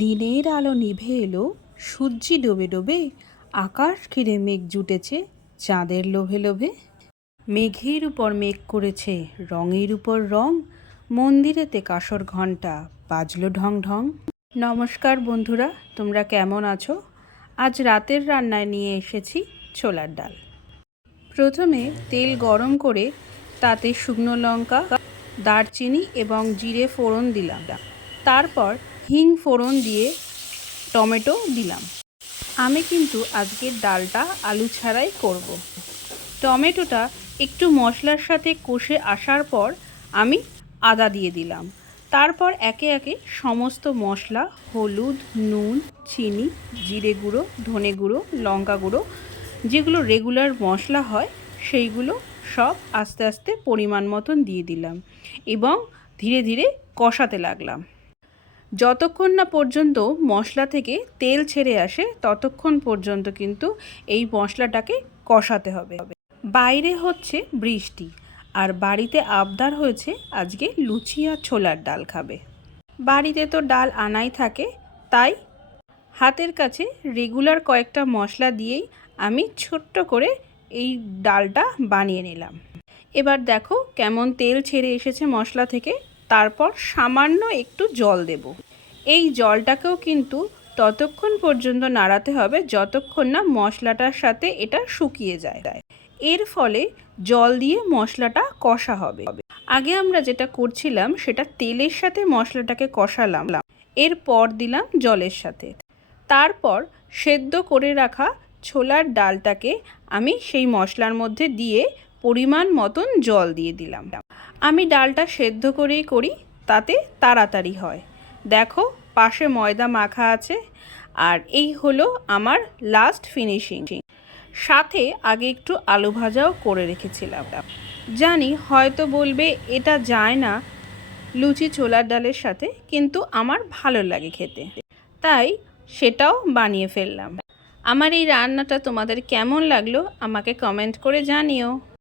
দিনের আলো নিভে এলো, সূর্যি ডোবে ডোবে, আকাশ ঘিরে মেঘ জুটেছে চাঁদের লোভে লোভে। মেঘের উপর মেঘ করেছে রঙের উপর রং, মন্দিরেতে কাঁসর ঘণ্টা বাজলো ঢং ঢং। নমস্কার বন্ধুরা, তোমরা কেমন আছো? আজ রাতের রান্নায় নিয়ে এসেছি ছোলার ডাল। প্রথমে তেল গরম করে তাতে শুকনো লঙ্কা, দারচিনি এবং জিরে ফোড়ন দিলাম। তারপর হিং ফোড়ন দিয়ে টমেটো দিলাম। আমি কিন্তু আজকের ডালটা আলু ছাড়াই করব। টমেটোটা একটু মশলার সাথে কষে আসার পর আমি আদা দিয়ে দিলাম। তারপর একে একে সমস্ত মশলা, হলুদ, নুন, চিনি, জিরে গুঁড়ো, ধনে গুঁড়ো, লঙ্কা গুঁড়ো, যেগুলো রেগুলার মশলা হয় সেইগুলো সব আস্তে আস্তে পরিমাণ মতন দিয়ে দিলাম এবং ধীরে ধীরে কষাতে লাগলাম। যতক্ষণ না পর্যন্ত মশলা থেকে তেল ছেড়ে আসে ততক্ষণ পর্যন্ত কিন্তু এই মশলাটাকে কষাতে হবে। বাইরে হচ্ছে বৃষ্টি, আর বাড়িতে আবদার হয়েছে আজকে লুচি আর ছোলার ডাল খাবে। বাড়িতে তো ডাল আনাই থাকে, তাই হাতের কাছে রেগুলার কয়েকটা মশলা দিয়েই আমি ছোট্ট করে এই ডালটা বানিয়ে নিলাম। এবার দেখো কেমন তেল ছেড়ে এসেছে মশলা থেকে। তারপর সামান্য একটু জল দেব। এই জলটাকেও কিন্তু ততক্ষণ পর্যন্ত নাড়াতে হবে যতক্ষণ না মশলাটার সাথে এটা শুকিয়ে যায়। এর ফলে জল দিয়ে মশলাটা কষা হবে। আগে আমরা যেটা করছিলাম সেটা তেলের সাথে মশলাটাকে কষালাম, এরপর দিলাম জলের সাথে। তারপর সেদ্ধ করে রাখা ছোলার ডালটাকে আমি সেই মশলার মধ্যে দিয়ে পরিমাণ মতন জল দিয়ে দিলাম। আমি ডালটা সেদ্ধ করেই করি, তাতে তাড়াতাড়ি হয়। দেখো পাশে ময়দা মাখা আছে, আর এই হলো আমার লাস্ট ফিনিশিং। সাথে আগে একটু আলু ভাজাও করে রেখেছিলাম। জানি হয়তো বলবে এটা যায় না লুচি ছোলার ডালের সাথে, কিন্তু আমার ভালো লাগে খেতে, তাই সেটাও বানিয়ে ফেললাম। আমার এই রান্নাটা তোমাদের কেমন লাগলো আমাকে কমেন্ট করে জানিও।